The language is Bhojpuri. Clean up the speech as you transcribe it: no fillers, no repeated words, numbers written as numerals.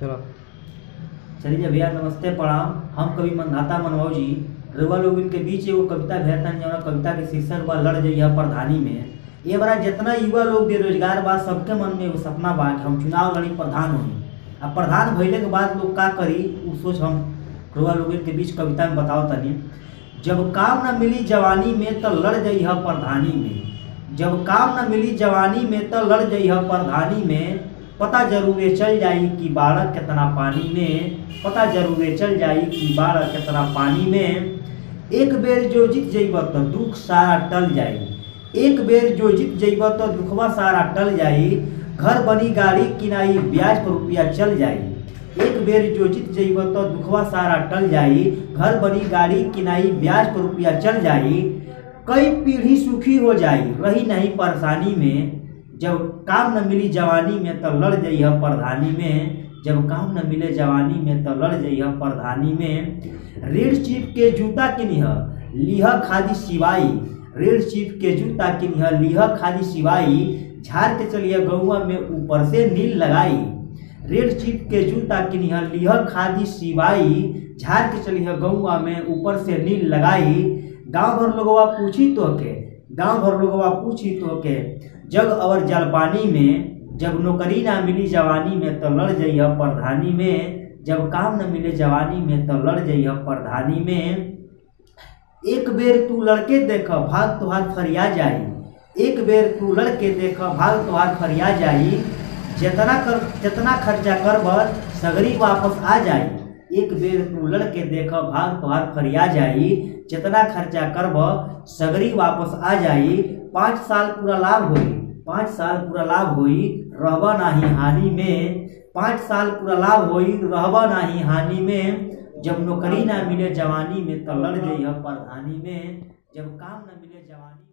चलो चलिए भैया नमस्ते प्रणाम। हम कवि मंधाता मनोज जी रउआ लोग के बीच एगो कविता भेजतन जौन कविता के शीर्षक बा लड़ जइहा प्रधानी में। ये बड़ा जितना युवा लोग बेरोजगार बा सबके मन में एगो सपना बा कि हम चुनाव लड़ी प्रधान होई। अब प्रधान भइले के बाद लोग का करी उ सोच हम रउआ लोग के बीच कविता में बताओ तनी। जब काम न मिली जवानी में तो लड़ जइहा प्रधानी में। जब काम न मिली जवानी में तो लड़ जइहा प्रधानी में। पता जरूरे चल जाई कि बाढ़ कितना पानी में। पता जरूरे चल जाई कि बाढ़ कितना पानी में। एक बेर जो जीत जइब तो दुख सारा टल जाई। एक बेर जो जीत जइब तो दुखवा सारा टल जाई। घर बनी गाड़ी किनाई ब्याज पर रुपया चल जाई। एक बेर जो जीत जइब तो दुखवा सारा टल जाई। घर बनी गाड़ी किनाई ब्याज पर रुपया चल जाई। कई पीढ़ी सुखी हो जाई रही नहीं परेशानी में। जब काम न मिली जवानी में तो लड़ जइहा प्रधानी में। जब काम न मिले जवानी में तो लड़ जइहा प्रधानी में। रेड चीफ के जूता किनिह लिह खादी सिवाई। रेड चीफ के जूता किनिह लिह खादी सिवाई। झाड़ के चलिए गौआ में ऊपर से नील लगाई। रेड चीफ के जूता किनिह लिह खादी सिवाई। झाड़ के चलिए गौआ में ऊपर से नील लगाई। गांव भर लोगवा पूछी तो के गांव भर लोगवा पूछी तो के जग और जलपानी में। जब नौकरी ना मिली जवानी में तो लड़ जइहा प्रधानी में। जब काम न मिले जवानी में तो लड़ जइहा प्रधानी में। एक बेर तू लड़के देख भाग तोहार फरिया जाई। एक बेर तू लड़के देख भाग तोहार फरिया जाई। जितना खर्चा करब सगरी वापस आ जाई। एक बेर तू लड़के देख भाग तोहार फरिया जाई। जितना खर्चा करब सगरी वापस आ जाई। 5 साल पूरा लाभ होई 5 साल पूरा लाभ होई रहबा नाही हानि में। 5 साल पूरा लाभ होई रहबा नाही हानि में। जब नौकरी ना मिले जवानी में तो लड़ जइहा प्रधानी में। जब काम ना मिले जवानी